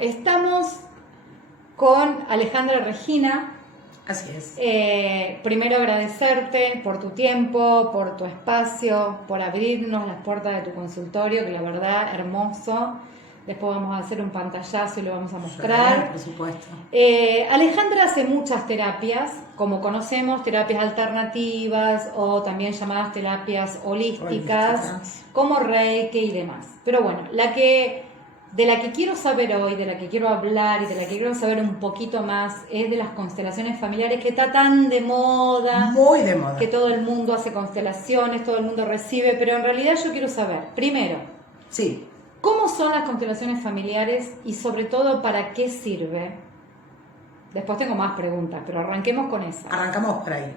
estamos con Alejandra Regina. Así es. Primero agradecerte por tu tiempo, por tu espacio, por abrirnos las puertas de tu consultorio, que la verdad, hermoso. Después vamos a hacer un pantallazo y lo vamos a mostrar. Sí, por supuesto. Alejandra hace muchas terapias, como conocemos, terapias alternativas o también llamadas terapias holísticas. Como Reiki y demás. Pero bueno, de la que quiero saber hoy, de la que quiero hablar y de la que quiero saber un poquito más es de las constelaciones familiares, que está tan de moda. Muy de moda. Que todo el mundo hace constelaciones, todo el mundo recibe, pero en realidad yo quiero saber, primero, sí, ¿cómo son las constelaciones familiares y sobre todo para qué sirve? Después tengo más preguntas, pero arranquemos con esa. Arrancamos por ahí.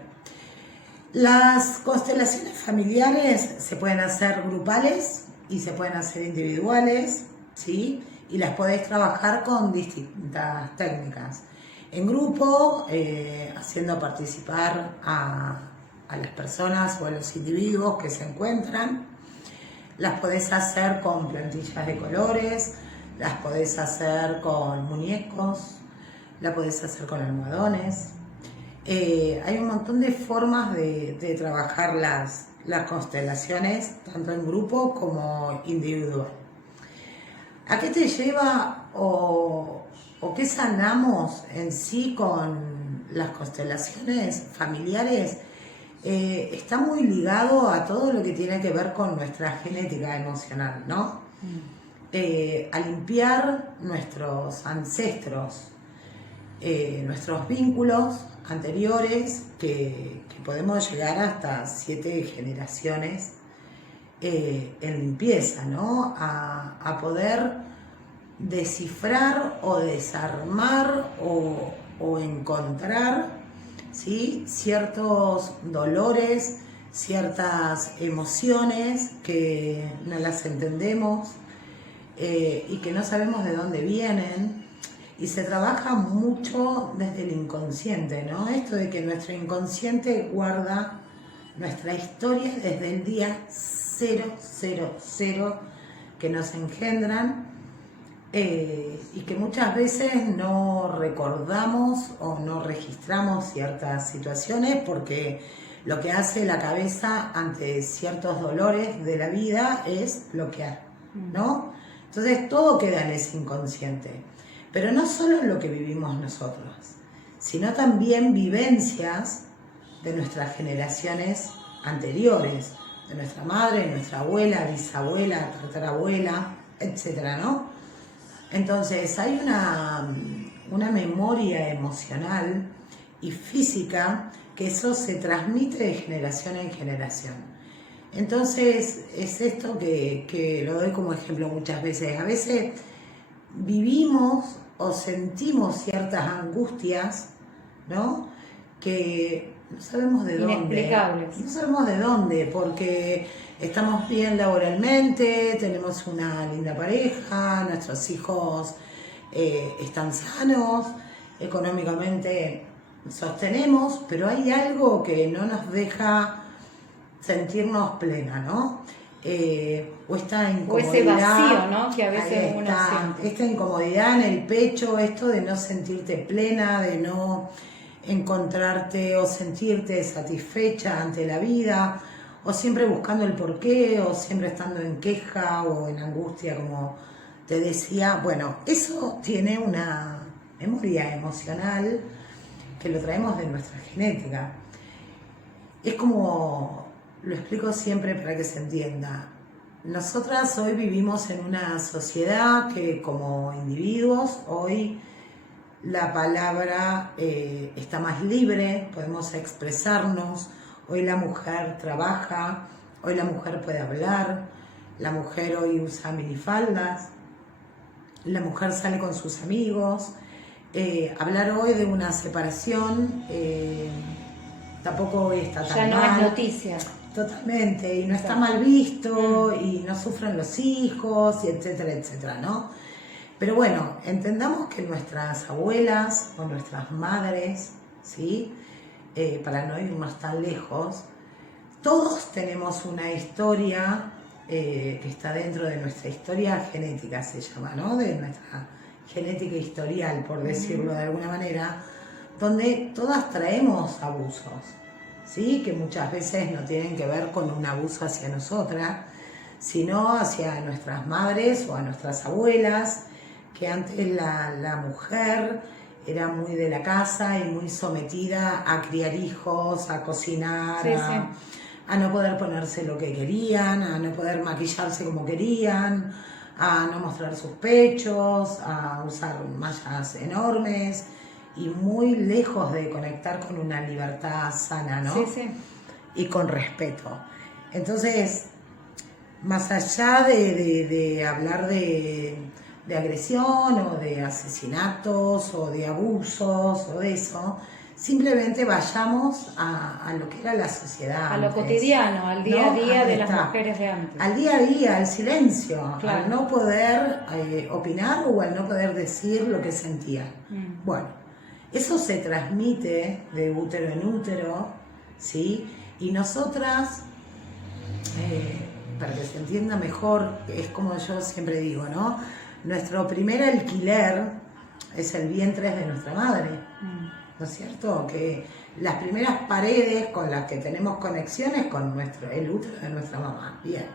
Las constelaciones familiares se pueden hacer grupales y se pueden hacer individuales, ¿sí? Y las podés trabajar con distintas técnicas. En grupo, haciendo participar a las personas o a los individuos que se encuentran. Las podés hacer con plantillas de colores, las podés hacer con muñecos, la podés hacer con almohadones. Hay un montón de formas de trabajar las constelaciones, tanto en grupo como individual. ¿A qué te lleva o qué sanamos en sí con las constelaciones familiares? Está muy ligado a todo lo que tiene que ver con nuestra genética emocional, ¿no? A limpiar nuestros ancestros, nuestros vínculos anteriores, que podemos llegar hasta 7 generaciones en limpieza, ¿no? A poder descifrar o desarmar o encontrar, ¿sí? Ciertos dolores, ciertas emociones que no las entendemos y que no sabemos de dónde vienen. Y se trabaja mucho desde el inconsciente, ¿no? Esto de que nuestro inconsciente guarda nuestra historia desde el día 000 que nos engendran y que muchas veces no recordamos o no registramos ciertas situaciones porque lo que hace la cabeza ante ciertos dolores de la vida es bloquear, ¿no? Entonces todo queda en ese inconsciente. Pero no solo lo que vivimos nosotros, sino también vivencias de nuestras generaciones anteriores, de nuestra madre, nuestra abuela, bisabuela, tatarabuela, etcétera, ¿no? Entonces hay una memoria emocional y física que eso se transmite de generación en generación. Entonces es esto que lo doy como ejemplo muchas veces. A veces vivimos o sentimos ciertas angustias, ¿no? Que no sabemos de dónde. Inexplicables. No sabemos de dónde, porque estamos bien laboralmente, tenemos una linda pareja, nuestros hijos están sanos, económicamente sostenemos, pero hay algo que no nos deja sentirnos plena, ¿no? O esta incomodidad, o ese vacío, ¿no? Que a veces uno siente. Esta incomodidad en el pecho, esto de no sentirte plena, de no encontrarte o sentirte satisfecha ante la vida, o siempre buscando el porqué, o siempre estando en queja o en angustia, como te decía. Bueno, eso tiene una memoria emocional que lo traemos de nuestra genética. Es como, lo explico siempre para que se entienda. Nosotras hoy vivimos en una sociedad que como individuos, hoy la palabra está más libre, podemos expresarnos, hoy la mujer trabaja, hoy la mujer puede hablar, la mujer hoy usa minifaldas, la mujer sale con sus amigos, hablar hoy de una separación tampoco hoy está tan mal. Ya no es noticia. Totalmente, y no está mal visto, y no sufren los hijos, y etcétera, etcétera, ¿no? Pero bueno, entendamos que nuestras abuelas o nuestras madres, ¿sí? Para no irnos tan lejos, todos tenemos una historia que está dentro de nuestra historia genética, se llama, ¿no? De nuestra genética historial, por decirlo de alguna manera, donde todas traemos abusos, ¿sí? Que muchas veces no tienen que ver con un abuso hacia nosotras, sino hacia nuestras madres o a nuestras abuelas, que antes la mujer era muy de la casa y muy sometida a criar hijos, a cocinar, Sí, sí. a no poder ponerse lo que querían, a no poder maquillarse como querían, a no mostrar sus pechos, a usar mallas enormes y muy lejos de conectar con una libertad sana, ¿no? Sí, sí. Y con respeto. Entonces, más allá de hablar de agresión o de asesinatos o de abusos o de eso, simplemente vayamos a lo que era la sociedad A lo antes, cotidiano, al día a ¿no? día Ahí de las está. mujeres de antes. Al día a día, al silencio, Claro. al no poder opinar o al no poder decir lo que sentía. Bueno, eso se transmite de útero en útero, ¿sí? Y nosotras, para que se entienda mejor, es como yo siempre digo, ¿no? Nuestro primer alquiler es el vientre de nuestra madre, ¿no es cierto? Que las primeras paredes con las que tenemos conexiones con el útero de nuestra mamá. Bien.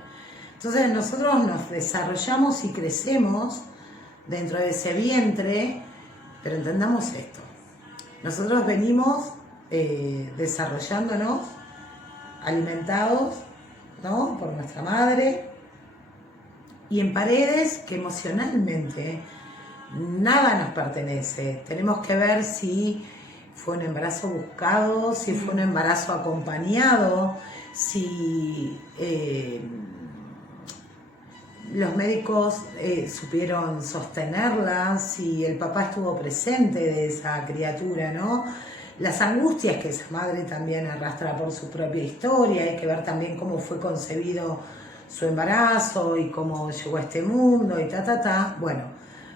Entonces nosotros nos desarrollamos y crecemos dentro de ese vientre, pero entendamos esto. Nosotros venimos desarrollándonos, alimentados, ¿no? Por nuestra madre, y en paredes que emocionalmente nada nos pertenece. Tenemos que ver si fue un embarazo buscado, si fue un embarazo acompañado, si los médicos supieron sostenerla, si el papá estuvo presente de esa criatura, ¿no? Las angustias que esa madre también arrastra por su propia historia, hay que ver también cómo fue concebido su embarazo y cómo llegó a este mundo y Bueno,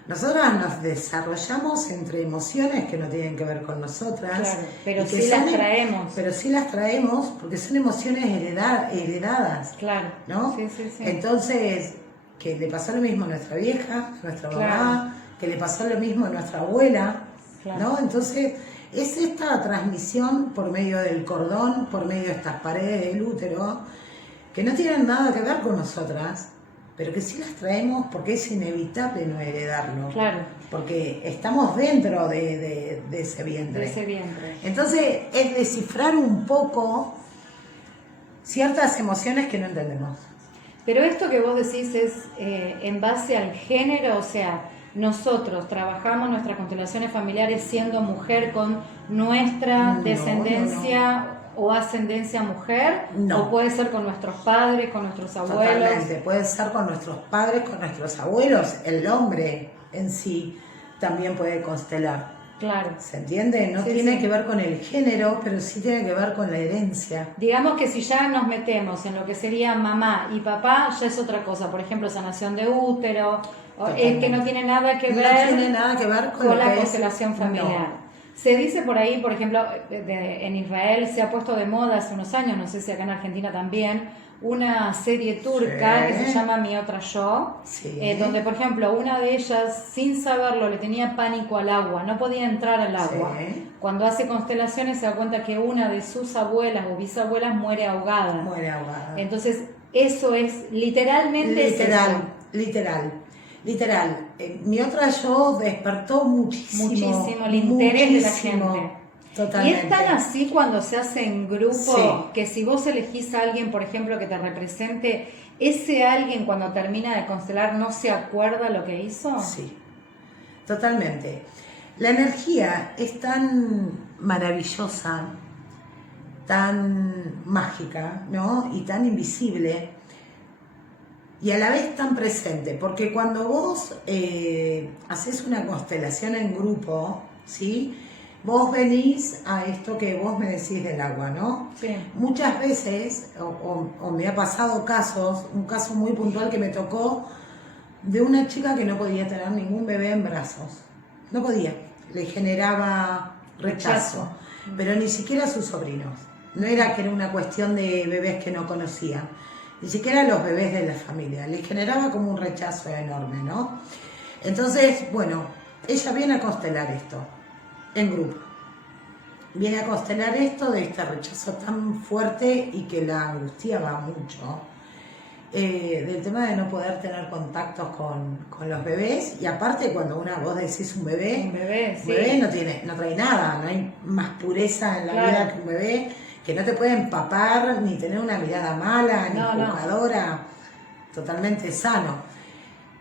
nosotras nos desarrollamos entre emociones que no tienen que ver con nosotras. Claro, pero que sí las traemos. Pero sí las traemos porque son emociones heredadas. Claro, ¿no? Sí, sí, sí. Entonces, que le pasó lo mismo a nuestra vieja, a nuestra Claro. mamá, que le pasó lo mismo a nuestra abuela, Claro. ¿no? Entonces, es esta transmisión por medio del cordón, por medio de estas paredes del útero, que no tienen nada que ver con nosotras, pero que sí las traemos porque es inevitable no heredarlo. Claro. Porque estamos dentro de ese vientre. De ese vientre. Entonces, es descifrar un poco ciertas emociones que no entendemos. Pero esto que vos decís es en base al género, o sea, nosotros trabajamos nuestras constelaciones familiares siendo mujer con nuestra descendencia o ascendencia mujer, No. o puede ser con nuestros padres, con nuestros abuelos. Totalmente, puede ser con nuestros padres, con nuestros abuelos, el hombre en sí también puede constelar. Claro. ¿Se entiende? No Sí, tiene sí. que ver con el género, pero sí tiene que ver con la herencia. Digamos que si ya nos metemos en lo que sería mamá y papá, ya es otra cosa. Por ejemplo, sanación de útero, es que no tiene nada que ver, No tiene nada que ver con la lo que constelación es, familiar. no. Se dice por ahí, por ejemplo, en Israel se ha puesto de moda hace unos años, no sé si acá en Argentina también, una serie turca Sí. que se llama Mi Otra Yo, Sí. donde, por ejemplo, una de ellas, sin saberlo, le tenía pánico al agua, no podía entrar al agua. Sí. Cuando hace constelaciones se da cuenta que una de sus abuelas o bisabuelas muere ahogada. Muere ahogada. Entonces, eso es literalmente... Literal. Mi otra yo despertó muchísimo el interés de la gente. Totalmente. Y es tan así cuando se hace en grupo, Sí. que si vos elegís a alguien, por ejemplo, que te represente, ese alguien cuando termina de constelar no se acuerda lo que hizo. Sí, totalmente. La energía es tan maravillosa, tan mágica, ¿no? Y tan invisible, y a la vez tan presente, porque cuando vos haces una constelación en grupo, ¿sí? Vos venís a esto que vos me decís del agua, ¿no? Sí. Muchas veces, o me ha pasado casos, un caso muy puntual que me tocó, de una chica que no podía tener ningún bebé en brazos. No podía, le generaba rechazo, pero ni siquiera a sus sobrinos. No era que era una cuestión de bebés que no conocía, ni siquiera los bebés de la familia, le generaba como un rechazo enorme, ¿no? Entonces, bueno, ella viene a constelar esto, en grupo. Viene a constelar esto de este rechazo tan fuerte y que la angustiaba mucho, del tema de no poder tener contactos con los bebés. Y aparte, cuando vos decís un bebé sí. no trae nada, no hay más pureza en la Claro. vida que un bebé, que no te puede empapar ni tener una mirada mala, ni juzgadora, totalmente sano.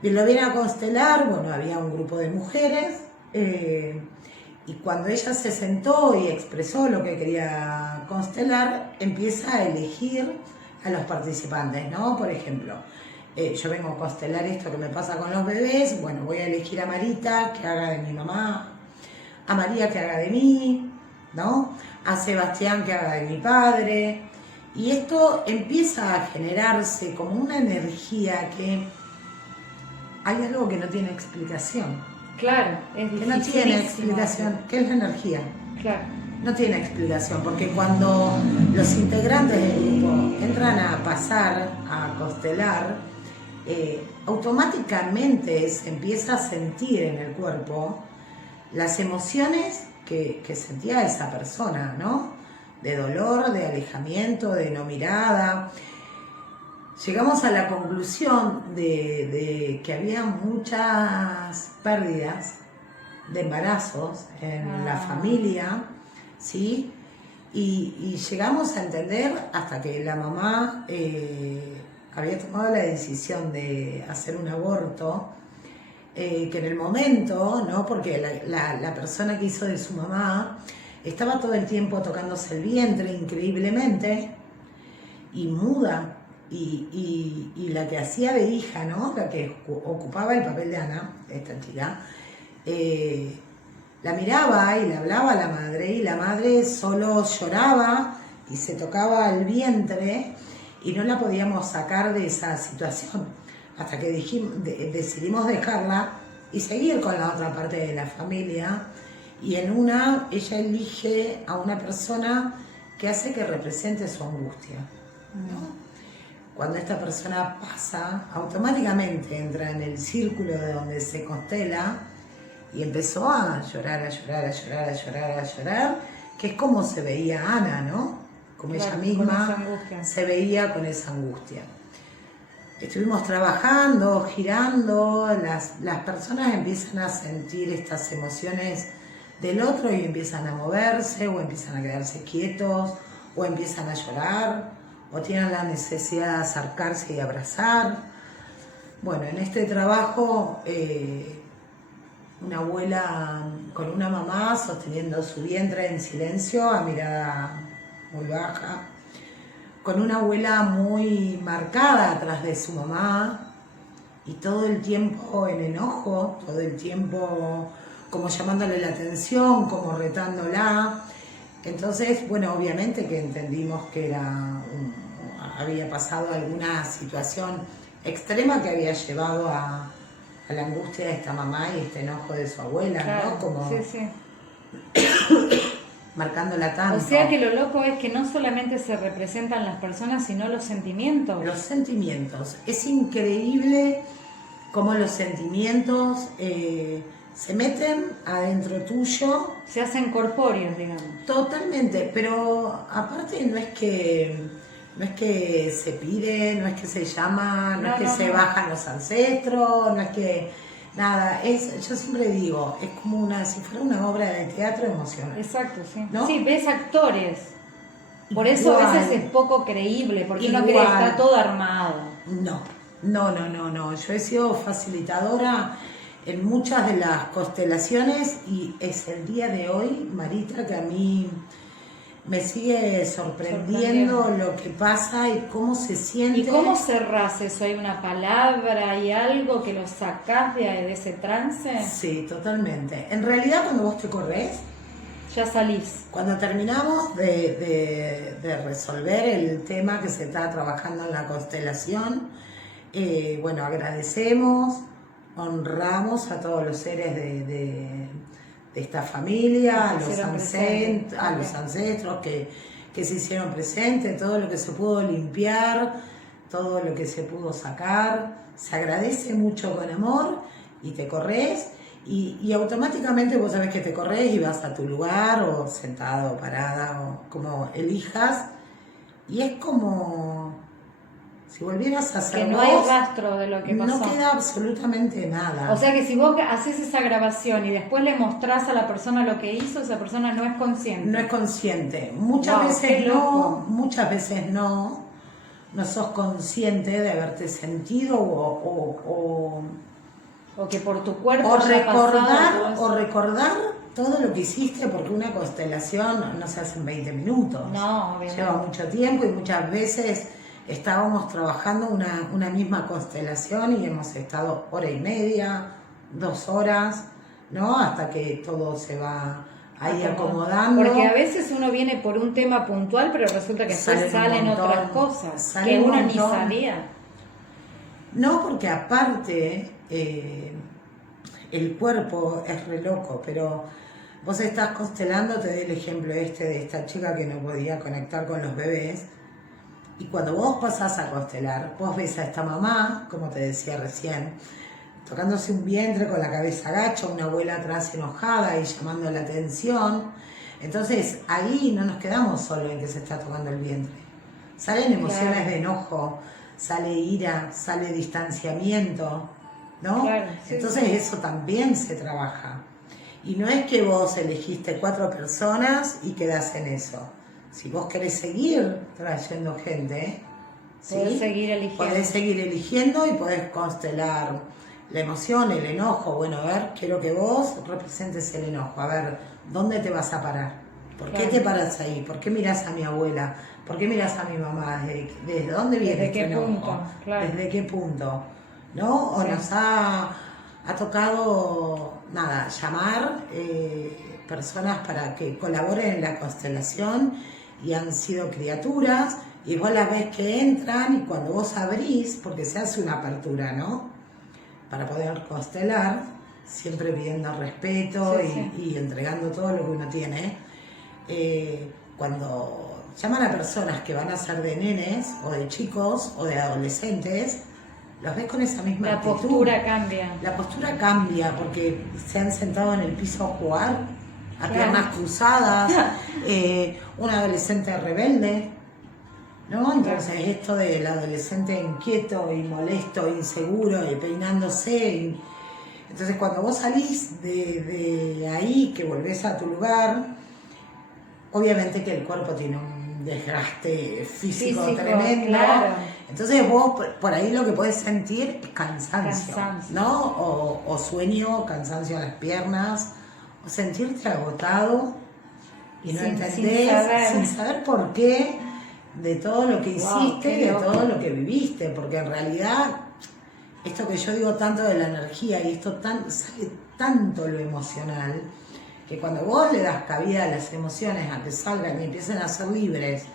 Y lo viene a constelar, bueno, había un grupo de mujeres, y cuando ella se sentó y expresó lo que quería constelar, empieza a elegir a los participantes, ¿no? Por ejemplo, yo vengo a constelar esto que me pasa con los bebés, bueno, voy a elegir a Marita que haga de mi mamá, a María que haga de mí, ¿no? A Sebastián que haga de mi padre. Y esto empieza a generarse como una energía que hay algo que no tiene explicación. Claro, es Que no tiene explicación. ¿Qué es la energía? Claro. No tiene explicación, porque cuando los integrantes del grupo entran a pasar, a constelar, automáticamente se empieza a sentir en el cuerpo las emociones que sentía esa persona, ¿no? De dolor, de alejamiento, de no mirada. Llegamos a la conclusión de que había muchas pérdidas de embarazos en la familia, ¿sí? Y llegamos a entender, hasta que la mamá había tomado la decisión de hacer un aborto, que en el momento, ¿no? Porque la persona que hizo de su mamá estaba todo el tiempo tocándose el vientre increíblemente, y muda. Y la que hacía de hija, ¿no? La que ocupaba el papel de Ana, esta chica, la miraba y le hablaba a la madre, y la madre solo lloraba y se tocaba el vientre, y no la podíamos sacar de esa situación, hasta que decidimos dejarla y seguir con la otra parte de la familia. Y en una, ella elige a una persona que hace que represente su angustia, ¿no? Cuando esta persona pasa, automáticamente entra en el círculo de donde se constela, y empezó a llorar, a llorar, a llorar, a llorar, a llorar, que es como se veía Ana, ¿no? Como ella misma se veía con esa angustia. Estuvimos trabajando, girando, las personas empiezan a sentir estas emociones del otro y empiezan a moverse, o empiezan a quedarse quietos, o empiezan a llorar, o tienen la necesidad de acercarse y abrazar. Bueno, en este trabajo, una abuela con una mamá sosteniendo su vientre en silencio, a mirada muy baja, con una abuela muy marcada atrás de su mamá, y todo el tiempo en enojo, todo el tiempo como llamándole la atención, como retándola. Entonces, bueno, obviamente que entendimos que había pasado alguna situación extrema que había llevado a la angustia de esta mamá y este enojo de su abuela, claro, ¿no? Como sí. Marcándola tanto. O sea que lo loco es que no solamente se representan las personas, sino los sentimientos. Los sentimientos. Es increíble cómo los sentimientos se meten adentro tuyo. Se hacen corpóreos, digamos. Totalmente, pero aparte no es que se pide, no es que se llama, no es que se bajan los ancestros, no es que nada, yo siempre digo, es como si fuera una obra de teatro emocional. Exacto, sí. ¿No? Sí, ves actores. Por eso a veces es poco creíble, porque uno cree que está todo armado. No. Yo he sido facilitadora en muchas de las constelaciones, y es el día de hoy, Marita, que a mí me sigue sorprendiendo lo que pasa y cómo se siente. ¿Y cómo cerrás eso? ¿Hay una palabra, hay algo que lo sacás de ese trance? Sí, totalmente. En realidad, cuando vos te corres, ya salís. Cuando terminamos de resolver el tema que se está trabajando en la constelación, bueno, agradecemos, honramos a todos los seres de esta familia, a los ancestros que se hicieron presentes, todo lo que se pudo limpiar, todo lo que se pudo sacar. Se agradece mucho con amor y te corres, Y automáticamente vos sabés que te corres y vas a tu lugar, o sentado, o parada, o como elijas, y es como si volvieras a ser Que no vos, hay rastro de lo que pasó. no queda absolutamente nada. O sea que si vos haces esa grabación y después le mostrás a la persona lo que hizo, esa persona no es consciente. No es consciente. Muchas Wow, veces qué no, loco. muchas veces no. No sos consciente de haberte sentido O que por tu cuerpo o haya pasado todo eso. recordar todo lo que hiciste, porque una constelación no se hace en 20 minutos. No, obviamente. Lleva mucho tiempo y muchas veces estábamos trabajando una misma constelación y hemos estado 1 hora y media, 2 horas, ¿no? Hasta que todo se va ahí acomodando. Porque a veces uno viene por un tema puntual, pero resulta que después salen otras cosas que uno ni sabía. No, porque aparte el cuerpo es re loco, pero vos estás constelando, te doy el ejemplo este de esta chica que no podía conectar con los bebés, y cuando vos pasás a constelar, vos ves a esta mamá, como te decía recién, tocándose un vientre con la cabeza agacha, una abuela atrás enojada y llamando la atención. Entonces ahí no nos quedamos solo en que se está tocando el vientre. Salen emociones Claro. de enojo, sale ira, sale distanciamiento, ¿no? Claro, sí, Entonces sí. eso también se trabaja. Y no es que vos elegiste 4 personas y quedás en eso. Si vos querés seguir trayendo gente, Podés ¿sí? seguir eligiendo. Podés seguir eligiendo y podés constelar la emoción, el enojo. Bueno, a ver, quiero que vos representes el enojo. A ver, ¿dónde te vas a parar? ¿Por qué Claro. te paras ahí? ¿Por qué mirás a mi abuela? ¿Por qué mirás a mi mamá? ¿Desde dónde viene ¿Desde este qué enojo? punto? Claro. ¿Desde qué punto? ¿No? O Sí. nos ha tocado, nada, llamar personas para que colaboren en la constelación y han sido criaturas y vos las ves que entran y cuando vos abrís, porque se hace una apertura, ¿no? Para poder constelar, siempre pidiendo respeto Sí, y entregando todo lo que uno tiene. Cuando llaman a personas que van a ser de nenes o de chicos o de adolescentes, los ves con esa misma La actitud. postura cambia. La postura cambia porque se han sentado en el piso a jugar, a Claro. piernas cruzadas, un adolescente rebelde, ¿no? Entonces esto del adolescente inquieto y molesto, inseguro y peinándose. Entonces cuando vos salís de ahí, que volvés a tu lugar, obviamente que el cuerpo tiene un desgaste físico tremendo. Claro. Entonces vos por ahí lo que podés sentir es cansancio, ¿no? O sueño, cansancio en las piernas, o sentirte agotado y no entendés, sin saber por qué, de todo lo que hiciste y de todo lo que viviste, porque en realidad esto que yo digo tanto de la energía y esto sale tanto lo emocional, que cuando vos le das cabida a las emociones a que salgan y empiecen a ser libres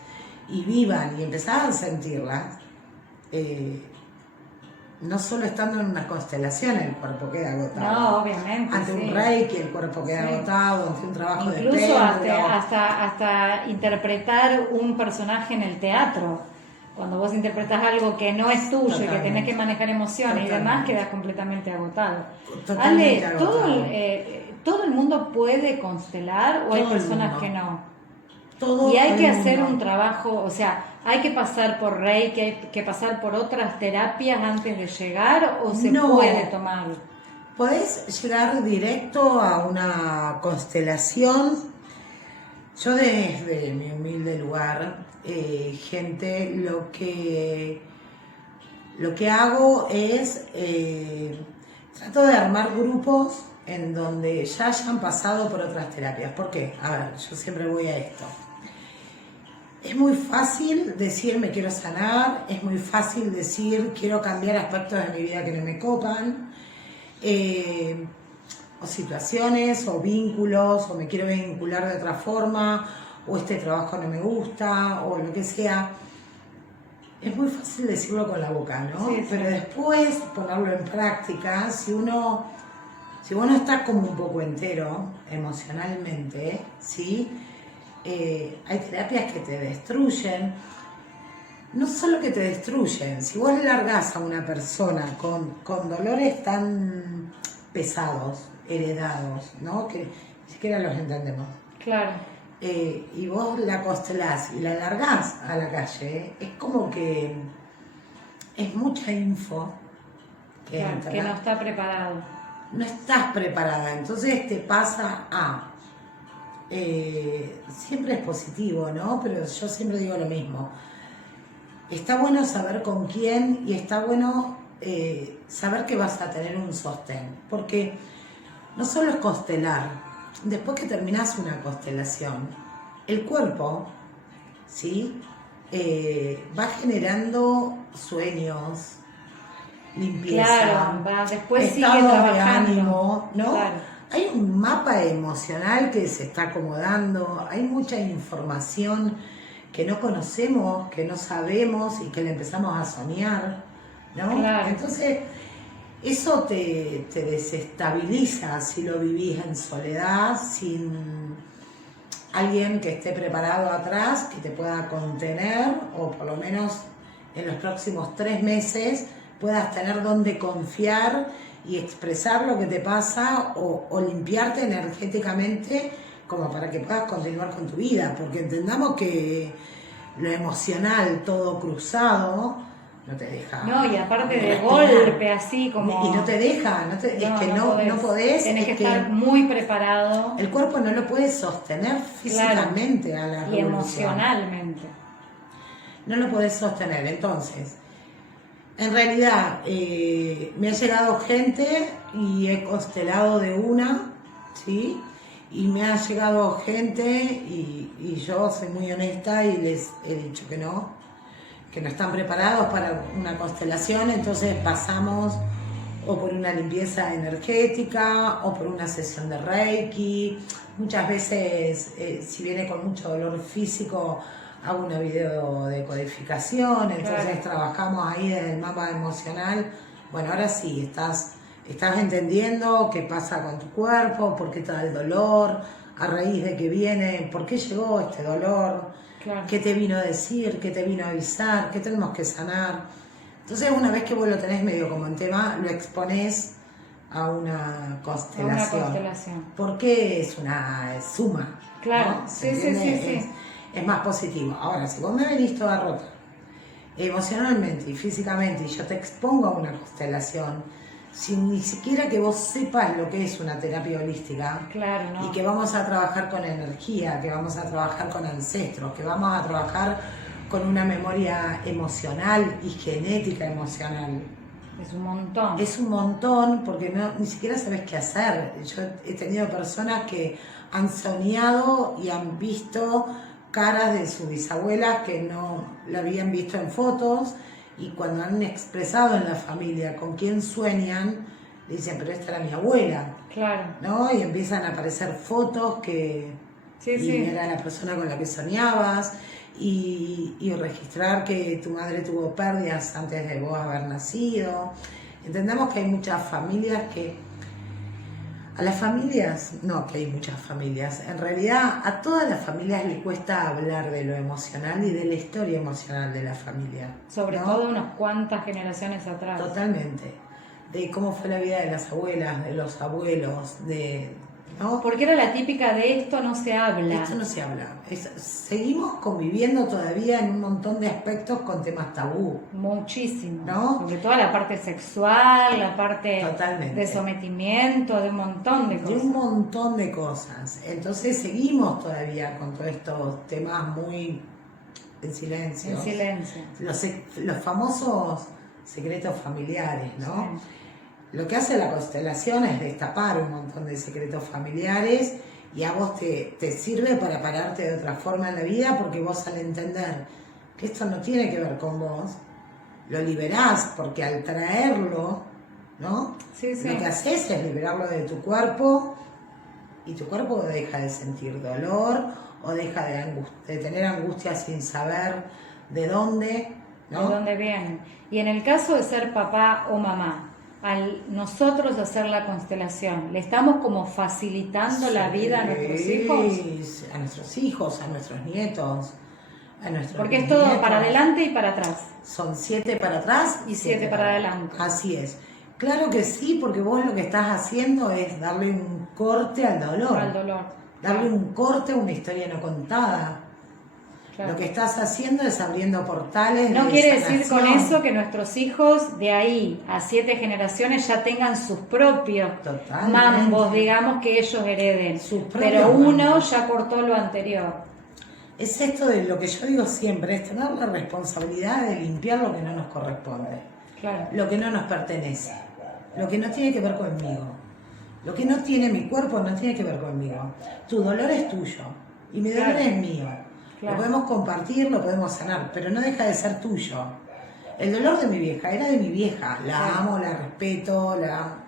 y vivan y empezás a sentirlas, no solo estando en una constelación el cuerpo queda agotado. No, obviamente. Ante un reiki el cuerpo queda agotado, ante un trabajo de péndulo. Incluso hasta interpretar un personaje en el teatro. Cuando vos interpretas algo que no es tuyo y que tenés que manejar emociones y demás, quedas completamente agotado. Totalmente Ale, agotado. ¿todo el mundo puede constelar o hay Todo el personas mundo. que no? Todo Y hay el que hacer mundo. un trabajo, o sea, hay que pasar por reiki, hay que pasar por otras terapias antes de llegar o se No. puede tomar. Podés llegar directo a una constelación. Yo desde mi humilde lugar, gente, lo que hago es trato de armar grupos en donde ya hayan pasado por otras terapias. ¿Por qué? A ver, yo siempre voy a esto. Es muy fácil decir me quiero sanar, es muy fácil decir quiero cambiar aspectos de mi vida que no me copan, o situaciones, o vínculos, o me quiero vincular de otra forma, o este trabajo no me gusta, o lo que sea. Es muy fácil decirlo con la boca, ¿no? Sí, sí. Pero después ponerlo en práctica, si vos no estás como un poco entero emocionalmente, ¿sí? Hay terapias que te destruyen. No solo que te destruyen, si vos le largás a una persona con dolores tan pesados, heredados, ¿no? Que ni siquiera los entendemos. Claro. Y vos la constelás y la largás a la calle, es como que es mucha info que Claro, entra. que no está preparado. No estás preparada, entonces te pasa a... siempre es positivo, ¿no? Pero yo siempre digo lo mismo. Está bueno saber con quién y está bueno saber que vas a tener un sostén, porque no solo es constelar. Después que terminás una constelación, el cuerpo, ¿sí? Va generando sueños, limpieza, Claro, después sigue estados de trabajando. ánimo, ¿no? Claro. Hay un mapa emocional que se está acomodando, hay mucha información que no conocemos, que no sabemos y que le empezamos a soñar, ¿no? Claro. Entonces, eso te desestabiliza si lo vivís en soledad, sin alguien que esté preparado atrás, que te pueda contener, o por lo menos en los próximos 3 meses puedas tener donde confiar y expresar lo que te pasa o limpiarte energéticamente como para que puedas continuar con tu vida, porque entendamos que lo emocional todo cruzado no te deja. No, y aparte de respirar. golpe, así como... Y no te deja, es que no podés. Tenés es que estar muy preparado. el cuerpo no lo puede sostener físicamente a la Y revolución. emocionalmente. No lo podés sostener. Entonces, en realidad, me ha llegado gente y he constelado de una, ¿sí? Y me ha llegado gente y yo soy muy honesta y les he dicho que no están preparados para una constelación, entonces pasamos o por una limpieza energética o por una sesión de Reiki. Muchas veces, si viene con mucho dolor físico, hago una videodecodificación, entonces trabajamos ahí desde el mapa emocional. Bueno, ahora sí, estás entendiendo qué pasa con tu cuerpo, por qué te da el dolor, a raíz de qué viene, por qué llegó este dolor. Claro. ¿Qué te vino a decir? ¿Qué te vino a avisar? ¿Qué tenemos que sanar? Entonces, una vez que vos lo tenés medio como en tema, lo exponés a una constelación. Porque es una suma. Claro, ¿no? sí. Es más positivo. Ahora, si vos me venís toda rota, emocionalmente y físicamente, y yo te expongo a una constelación, sin ni siquiera que vos sepas lo que es una terapia holística, claro, ¿no? Y que vamos a trabajar con energía, que vamos a trabajar con ancestros, que vamos a trabajar con una memoria emocional y genética emocional. Es un montón. Es un montón porque ni siquiera sabes qué hacer. Yo he tenido personas que han soñado y han visto caras de sus bisabuelas que no la habían visto en fotos, y cuando han expresado en la familia con quién sueñan, dicen, pero esta era mi abuela. Claro. ¿No? Y empiezan a aparecer fotos que era la persona con la que soñabas, y registrar que tu madre tuvo pérdidas antes de vos haber nacido. Entendamos que hay muchas familias que... A las familias, no que hay muchas familias, en realidad a todas las familias les cuesta hablar de lo emocional y de la historia emocional de la familia. Sobre todo unas cuantas generaciones atrás. Totalmente. De cómo fue la vida de las abuelas, de los abuelos, ¿no? Porque era la típica de esto no se habla. Esto no se habla. Seguimos conviviendo todavía en un montón de aspectos con temas tabú. Muchísimo. ¿No? Sobre todo la parte sexual, la parte Totalmente. de sometimiento, de un montón de cosas. De un montón de cosas. Entonces seguimos todavía con todos estos temas muy en silencio. En silencio. Los famosos secretos familiares, ¿no? Sí. Lo que hace la constelación es destapar un montón de secretos familiares, y a vos te sirve para pararte de otra forma en la vida, porque vos, al entender que esto no tiene que ver con vos, lo liberás, porque al traerlo, ¿no? Sí. Lo que haces es liberarlo de tu cuerpo, y tu cuerpo deja de sentir dolor o deja de tener angustia sin saber de dónde, ¿no? De dónde viene. Y en el caso de ser papá o mamá, al nosotros hacer la constelación, ¿le estamos como facilitando la vida a nuestros hijos? A nuestros hijos, a nuestros nietos, a nuestros Porque es nietos. todo para adelante y para atrás. Son 7 para atrás y 7 para adelante. Así es. Claro que sí, porque vos lo que estás haciendo es darle un corte al dolor. Al dolor. Darle un corte a una historia no contada. Claro. Lo que estás haciendo es abriendo portales. No de quiere sanación. decir con eso que nuestros hijos de ahí a 7 generaciones ya tengan sus propios Totalmente. mambos, digamos, que ellos hereden. Sus propios Pero uno mambos. ya cortó lo anterior. Es esto de lo que yo digo siempre, es tener la responsabilidad de limpiar lo que no nos corresponde, Claro. lo que no nos pertenece, lo que no tiene que ver conmigo, lo que no tiene mi cuerpo no tiene que ver conmigo. Tu dolor es tuyo y mi dolor Claro. es mío. Claro. Lo podemos compartir, lo podemos sanar, pero no deja de ser tuyo. El dolor de mi vieja era de mi vieja, la Claro. amo, la respeto, la...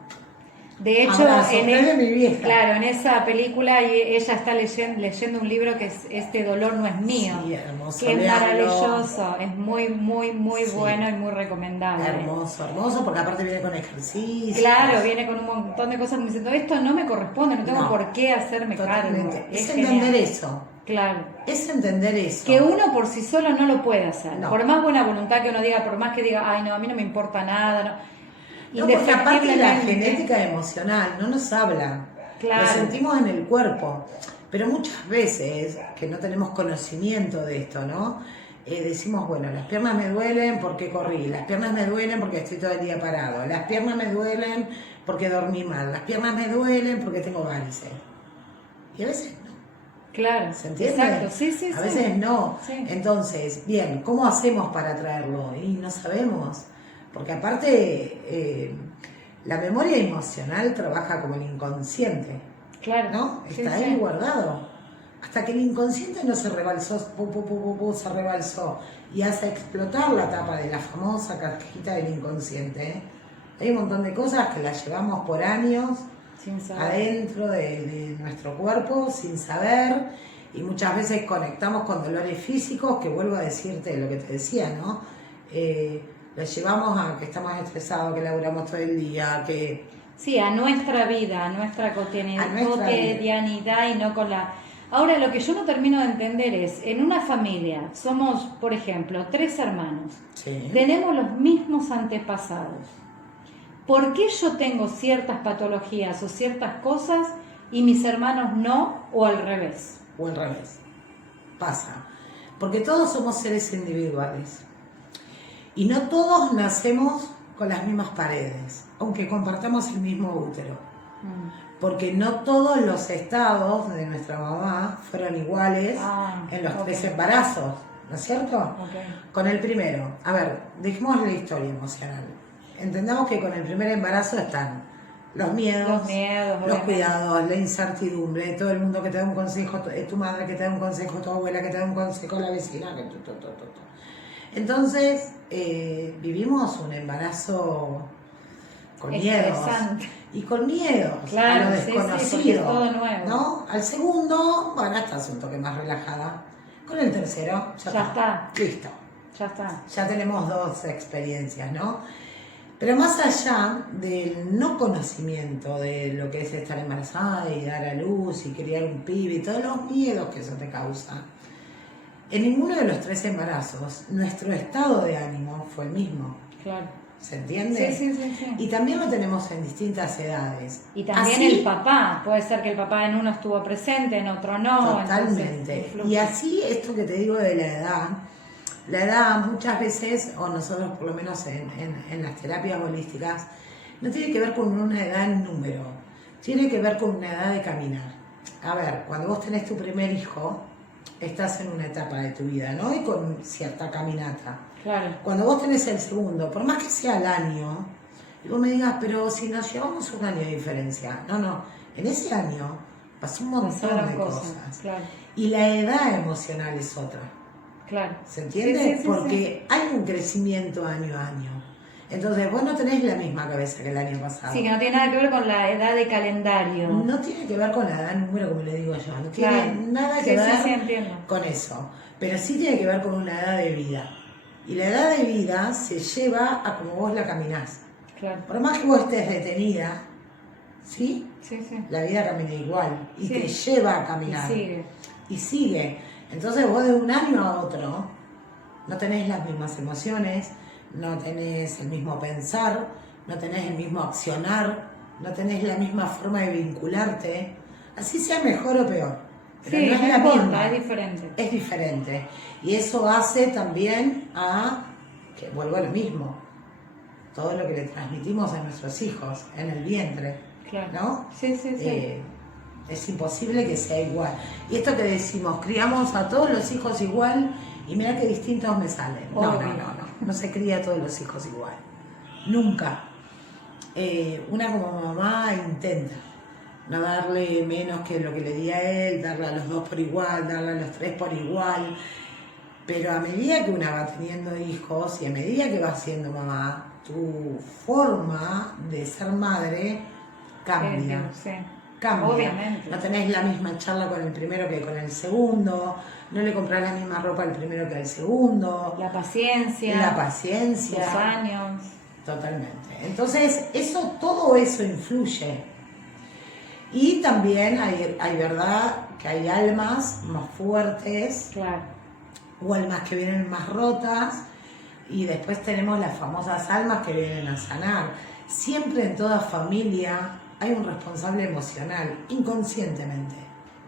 De hecho, Abrazo, es de mi vieja. claro, en esa película ella está leyendo un libro que es Este dolor no es mío. Sí, hermoso, Que es léalo. maravilloso, es muy, muy, muy Sí. bueno y muy recomendable. Hermoso, hermoso, porque aparte viene con ejercicio. Claro, viene con un montón de cosas como diciendo, esto no me corresponde, no tengo No. por qué hacerme Totalmente. cargo. Es genial. entender eso. Claro. Es entender eso. Que uno por sí solo no lo puede hacer. No. Por más buena voluntad que uno diga, por más que diga, ay no, a mí no me importa nada. No. No, porque aparte la Indefectiblemente. genética emocional no nos habla. Claro. Lo sentimos en el cuerpo. Pero muchas veces, que no tenemos conocimiento de esto, ¿no? Decimos, bueno, las piernas me duelen porque corrí, las piernas me duelen porque estoy todo el día parado, las piernas me duelen porque dormí mal, las piernas me duelen porque tengo varices. Y a veces no. Claro. ¿Se entiende? Exacto, sí, sí, A sí. veces no. Sí. Entonces, bien, ¿cómo hacemos para traerlo? Y no sabemos. Porque aparte, la memoria emocional trabaja como el inconsciente, Claro. ¿no? Sí, Está sí. ahí guardado. Hasta que el inconsciente no se rebalsó, se rebalsó y hace explotar la tapa de la famosa cajita del inconsciente. ¿Eh? Hay un montón de cosas que las llevamos por años Sin saber. adentro de nuestro cuerpo sin saber, y muchas veces conectamos con dolores físicos, que vuelvo a decirte lo que te decía, ¿no? Los llevamos a que estamos estresados, que laburamos todo el día, que... Sí, a nuestra vida, a nuestra cotidianidad y no con la... Ahora, lo que yo no termino de entender es, en una familia somos, por ejemplo, 3 hermanos, Sí. tenemos los mismos antepasados. ¿Por qué yo tengo ciertas patologías o ciertas cosas y mis hermanos no, o al revés? O al revés. Pasa. Porque todos somos seres individuales. Y no todos nacemos con las mismas paredes, aunque compartamos el mismo útero. Porque no todos los estados de nuestra mamá fueron iguales en los 3 embarazos, ¿no es cierto? Ok. Con el primero, a ver, dejemos la historia emocional. Entendamos que con el primer embarazo están los miedos, los obviamente. cuidados, la incertidumbre, todo el mundo que te da un consejo, tu madre que te da un consejo, tu abuela que te da un consejo, la vecina, que Entonces, vivimos un embarazo con miedos. Estresante. Y con miedos Claro, a lo sí, sí, desconocido, porque es todo nuevo. ¿no? Al segundo, bueno, estás un toque más relajada. Con el tercero, Ya está. Listo. Ya está. Ya tenemos 2 experiencias, ¿no? Pero más allá del no conocimiento de lo que es estar embarazada y dar a luz y criar un pibe y todos los miedos que eso te causa, en ninguno de los 3 embarazos nuestro estado de ánimo fue el mismo. Claro. ¿Se entiende? Sí. Y también lo tenemos en distintas edades. Y también Así, el papá, puede ser que el papá en uno estuvo presente, en otro no. Totalmente. Entonces, influye. Y así, esto que te digo de la edad muchas veces, o nosotros por lo menos en las terapias holísticas, no tiene que ver con una edad en número, tiene que ver con una edad de caminar. A ver, cuando vos tenés tu primer hijo, estás en una etapa de tu vida, ¿no? Y con cierta caminata. Claro. Cuando vos tenés el segundo, por más que sea el año, y vos me digas, pero si nos llevamos un año de diferencia. No, en ese año pasó un montón Pasaron de cosas. Claro. Y la edad emocional es otra. Claro. ¿Se entiende? Sí. Porque hay un crecimiento año a año. Entonces vos no tenés la misma cabeza que el año pasado. Sí, que no tiene nada que ver con la edad de calendario. No tiene que ver con la edad número, como le digo yo. No tiene Claro. nada que ver Sí, entiendo. con eso. Pero sí tiene que ver con una edad de vida. Y la edad de vida se lleva a como vos la caminás. Claro. Por más que vos estés detenida, ¿sí? Sí. La vida camina igual. Y Sí. te lleva a caminar. Y sigue. Y sigue. Entonces vos de un año a otro no tenés las mismas emociones, no tenés el mismo pensar, no tenés el mismo accionar, no tenés la misma forma de vincularte, así sea mejor o peor. Pero sí, no es no la importa, misma. es diferente. Es diferente. Y eso hace también a que vuelvo a lo mismo. Todo lo que le transmitimos a nuestros hijos en el vientre, Claro. ¿no? Sí, sí, sí. Es imposible que sea igual. Y esto que decimos, criamos a todos los hijos igual y mira qué distintos me salen. No, Obvio. no se cría a todos los hijos igual. Nunca. Una como mamá intenta no darle menos que lo que le di a él, darle a los 2 por igual, darle a los 3 por igual. Pero a medida que una va teniendo hijos y a medida que va siendo mamá, tu forma de ser madre cambia. Sí. Cambia. Obviamente. No tenés la misma charla con el primero que con el segundo, no le comprás la misma ropa al primero que al segundo. La paciencia. La paciencia. Los años. Totalmente. Entonces, todo eso influye. Y también hay verdad que hay almas más fuertes, Claro. o almas que vienen más rotas, y después tenemos las famosas almas que vienen a sanar. Siempre en toda familia hay un responsable emocional, inconscientemente.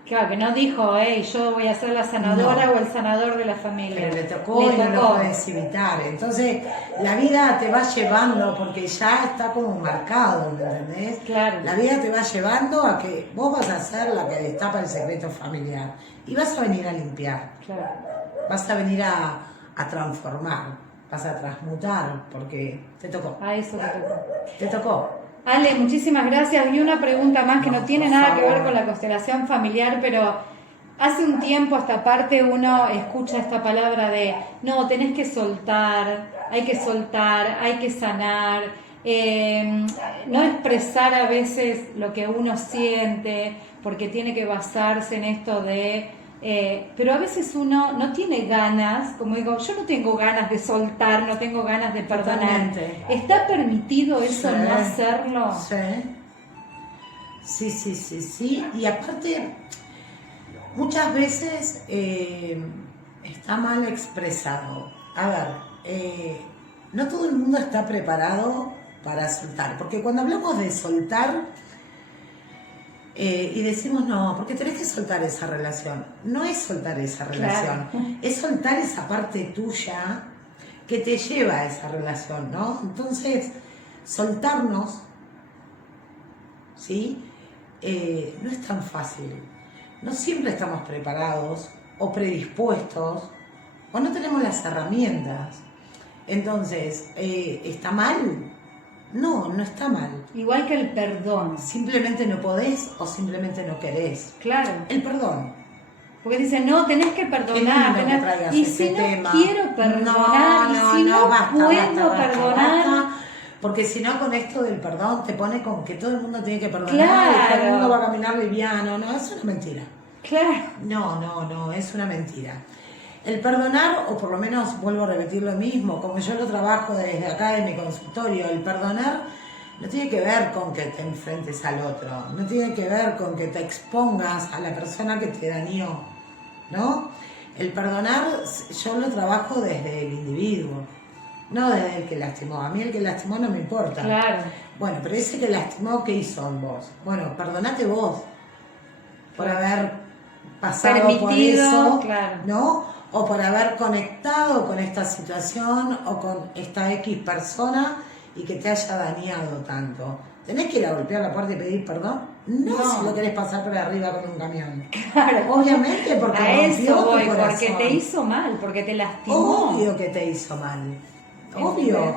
Claro, que no dijo, yo voy a ser la sanadora No. o el sanador de la familia. Pero le tocó y no lo podés evitar. Entonces, la vida te va llevando, porque ya está como marcado, ¿me entendés? Claro. La vida te va llevando a que vos vas a ser la que destapa el secreto familiar. Y vas a venir a limpiar. Claro. Vas a venir a transformar. Vas a transmutar, porque te tocó. A eso te tocó. Te tocó. Ale, muchísimas gracias. Y una pregunta más que no tiene por nada que ver favor. con la constelación familiar, pero hace un tiempo a esta parte uno escucha esta palabra de, no, tenés que soltar, hay que sanar, no expresar a veces lo que uno siente, porque tiene que basarse en esto de... pero a veces uno no tiene ganas, como digo, yo no tengo ganas de soltar, no tengo ganas de perdonar. Totalmente. ¿Está permitido eso, Sí. no hacerlo? Sí. Y aparte, muchas veces está mal expresado. A ver, no todo el mundo está preparado para soltar, porque cuando hablamos de soltar, y decimos, no, porque tenés que soltar esa relación. No es soltar esa relación, es soltar esa parte tuya que te lleva a esa relación, ¿no? Entonces, soltarnos, ¿sí? No es tan fácil. No siempre estamos preparados o predispuestos o no tenemos las herramientas. Entonces, ¿está mal? No, no está mal. Igual que el perdón. Simplemente no podés o simplemente no querés. Claro. El perdón. Porque dicen, no, tenés que perdonar. Qué lindo que traigas Y ese si no tema. quiero perdonar, y si no puedo perdonar. basta. Porque si no, con esto del perdón te pone con que todo el mundo tiene que perdonar, Claro. y todo el mundo va a caminar liviano. No, es una mentira. Claro. No, es una mentira. El perdonar, o por lo menos vuelvo a repetir lo mismo, como yo lo trabajo desde acá en mi consultorio, el perdonar no tiene que ver con que te enfrentes al otro, no tiene que ver con que te expongas a la persona que te dañó, ¿no? El perdonar yo lo trabajo desde el individuo, no desde el que lastimó. A mí el que lastimó no me importa. Claro. Bueno, pero ese que lastimó, ¿qué hizo en vos? Bueno, perdonate vos por haber pasado por Permitido, eso, claro. ¿no? O por haber conectado con esta situación o con esta X persona y que te haya dañado tanto. ¿Tenés que ir a golpear la puerta y pedir perdón? No, si lo querés pasar por arriba con un camión. Claro. Obviamente, porque A rompió eso tu voy, corazón. porque te hizo mal, porque te lastimó. Obvio que te hizo mal. Obvio.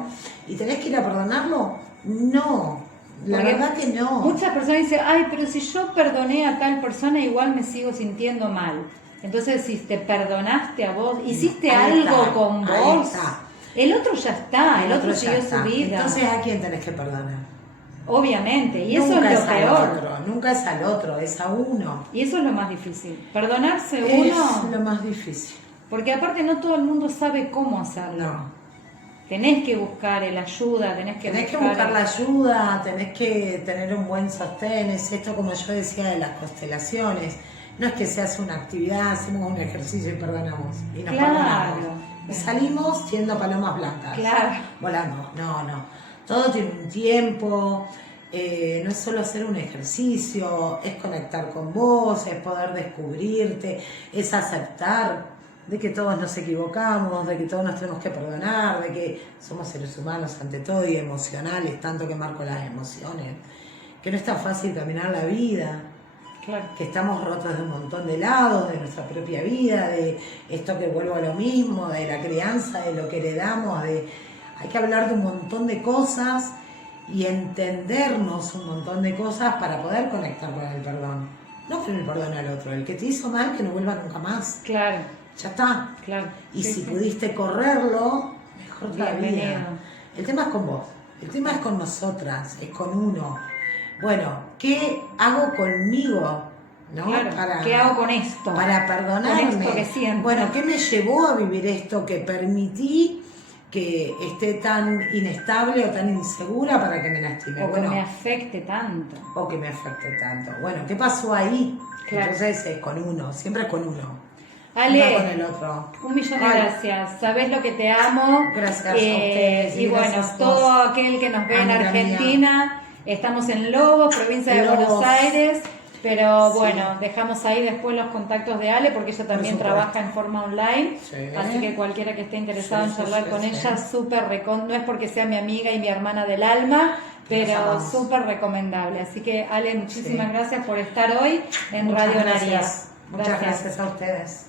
¿Y tenés que ir a perdonarlo? No. La Porque verdad que no. Muchas personas dicen, ay, pero si yo perdoné a tal persona, igual me sigo sintiendo mal. Entonces, si te perdonaste a vos, hiciste Ahí algo está, con ahí vos, está. el otro ya está, el otro ya siguió está. su vida. Entonces, ¿a quién tenés que perdonar? Obviamente, y eso Nunca es lo al peor. otro, nunca es al otro, es a uno. Y eso es lo más difícil. Perdonarse Es uno, lo más difícil. porque aparte no todo el mundo sabe cómo hacerlo. No. Tenés que buscar el ayuda, tenés que buscar la ayuda, tenés que tener un buen sostén. Es esto, como yo decía, de las constelaciones. No es que se hace una actividad, hacemos un ejercicio y perdonamos. Y nos Claro. perdonamos. Y salimos siendo palomas blancas. Claro. Volando. No. Todo tiene un tiempo, no es solo hacer un ejercicio, es conectar con vos, es poder descubrirte, es aceptar de que todos nos equivocamos, de que todos nos tenemos que perdonar, de que somos seres humanos ante todo y emocionales, tanto que marco las emociones, que no es tan fácil caminar la vida. Claro. Que estamos rotos de un montón de lados, de nuestra propia vida, de esto que vuelvo a lo mismo, de la crianza, de lo que heredamos, hay que hablar de un montón de cosas y entendernos un montón de cosas para poder conectar con el perdón. No con el perdón al otro, el que te hizo mal, que no vuelva nunca más. Claro. Ya está. Claro. Y Sí, si sí. pudiste correrlo, mejor todavía. Bienvenido. El tema es con vos, el tema es con nosotras, es con uno. Bueno, ¿qué hago conmigo? ¿No? Claro, ¿qué hago con esto? Para perdonarme. Con esto que siento. Bueno, ¿qué me llevó a vivir esto que permití que esté tan inestable o tan insegura para que me lastime? O Bueno, que me afecte tanto. o que me afecte tanto. Bueno, ¿qué pasó ahí? Claro. Entonces es con uno, siempre es con uno. Ale, No con el otro. un millón de Ay. gracias. Sabés lo que te amo. Gracias a ustedes. Y bueno, gracias a todo vos. aquel que nos ve en Amiga Argentina, estamos en Lobos, provincia de Lobos. Buenos Aires. Pero Sí. bueno, dejamos ahí después los contactos de Ale porque ella también supuesto. trabaja en forma online. Sí. Así que cualquiera que esté interesado Sí, en sí, charlar sí, con sí. ella, súper no es porque sea mi amiga y mi hermana del alma, pero amamos. súper recomendable. Así que Ale, muchísimas Sí. gracias por estar hoy en Muchas Radio gracias. Naria. Muchas gracias a ustedes.